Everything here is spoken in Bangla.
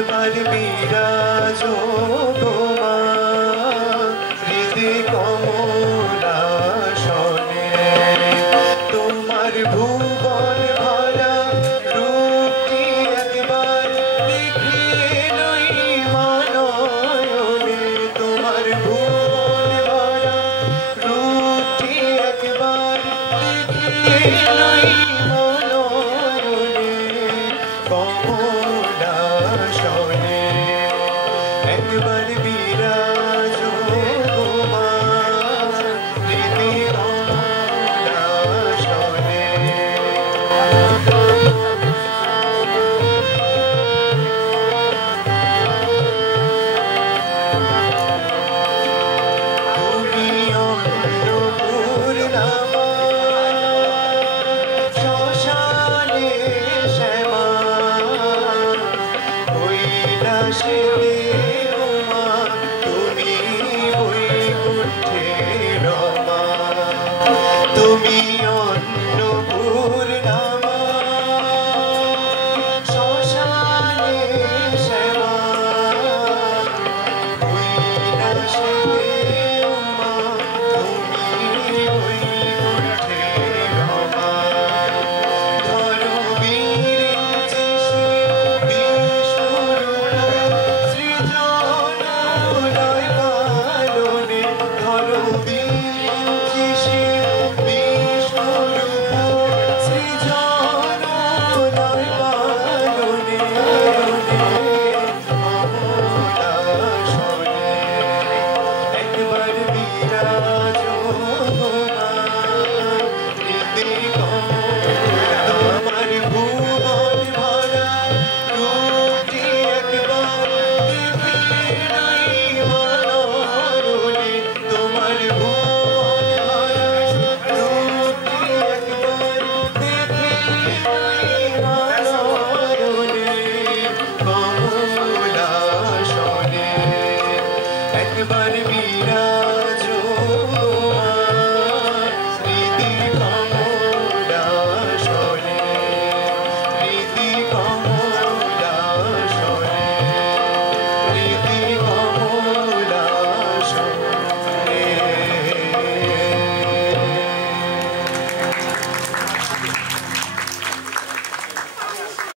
একবার বিরাজো তোমা হৃদে কমলাসনে তোমার ভুবন ভরা রূপটি একবার দেখিয়ে লই মানয়নে তোমার ভুবন ভরা রূপটি একবার দেখিয়ে লই মানয়নে কমলাসনে একবার বিরাজো তোমা হৃদে কমলাসনে তুমি অন্নপূর্ণা শ্মশানে শ্যামা কৈলাসেতে উমা তুমি বৈকুণ্ঠে রমা তুমি অন্নপূর্ণা শ্মশানে শ্যামা কৈলাসেতে উমা তুমি বৈকুণ্ঠে রমা ধরো বীর বিষ্ণুরূপ সৃজন লয় পালনে ধরো বীর বিষ্ণুরূপ সৃজন লয় পালনে কমলাসনে একবার বিরাজো